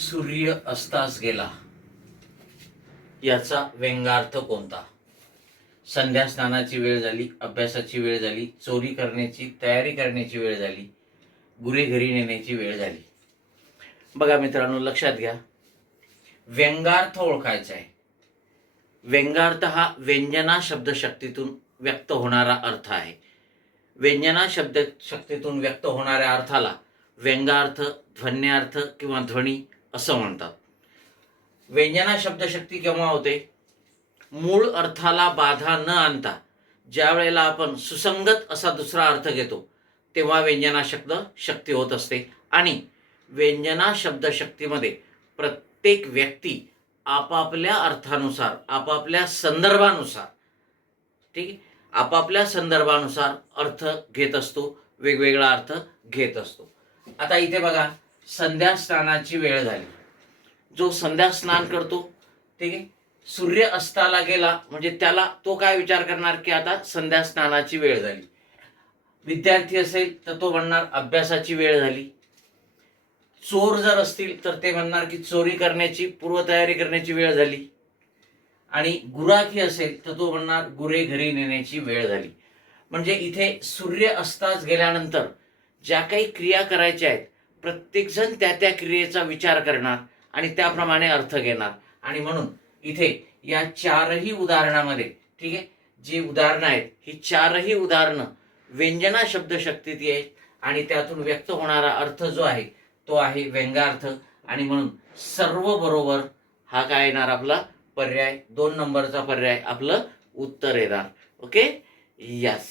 सूर्य अस्तास गेला. याचा व्यंगार्थ कोणता? संध्या स्नानाची वेळ झाली अभ्यासाची वेळ झाली चोरी करण्याची तयारी करण्याची वेळ झाली गुरे घरी नेण्याची वेळ झाली. बघा मित्रांनो लक्षात घ्या. व्यंगार्थ ओळखायचा आहे. व्यंगार्थ हा व्यंजना शब्दशक्तीतून व्यक्त होणारा अर्थ आहे. व्यंजना शब्द शक्तीतून व्यक्त होणाऱ्या अर्थाला व्यंगार्थ ध्वन्यार्थ किंवा ध्वनी असं म्हणतात. व्यंजना शब्दशक्ती केव्हा होते? मूळ अर्थाला बाधा न आणता. ज्या वेळेला आपण सुसंगत असा दुसरा अर्थ घेतो तेव्हा व्यंजना शब्द शक्ती होत असते. आणि व्यंजना शब्दशक्तीमध्ये प्रत्येक व्यक्ती आपापल्या अर्थानुसार आपापल्या संदर्भानुसार ठीक आहे? आपापल्या संदर्भानुसार अर्थ घेत असतो वेगवेगळा अर्थ घेत असतो. आता इथे बघा संध्या स्नानाची वेळ झाली. जो संध्या स्नान करतो ठीक आहे? सूर्य अस्ताला गेला म्हणजे त्याला तो काय विचार करणार की आता संध्या स्नानाची वेळ झाली. विद्यार्थी असेल तर तो म्हणणार अभ्यासाची वेळ झाली. चोर जर असतील तर ते म्हणणार की चोरी करण्याची पूर्वतयारी करण्याची वेळ झाली. आणि गुराखी असेल तर तो म्हणणार गुरे घरी नेण्याची वेळ झाली. म्हणजे इथे सूर्य अस्तास गेल्यानंतर ज्या काही क्रिया करायच्या आहेत प्रत्येकजण त्या त्या क्रियेचा विचार करणार आणि त्याप्रमाणे अर्थ घेणार. आणि म्हणून इथे या चारही उदाहरणामध्ये ठीक आहे जी उदाहरणं आहेत ही चारही उदाहरणं व्यंजना शब्दशक्तीत आहेत आणि त्यातून व्यक्त होणारा अर्थ जो आहे तो आहे व्यंगार्थ. आणि म्हणून सर्व बरोबर हा काय येणार आपला? पर्याय. दोन नंबरचा पर्याय आपलं उत्तर येणार. ओके? यस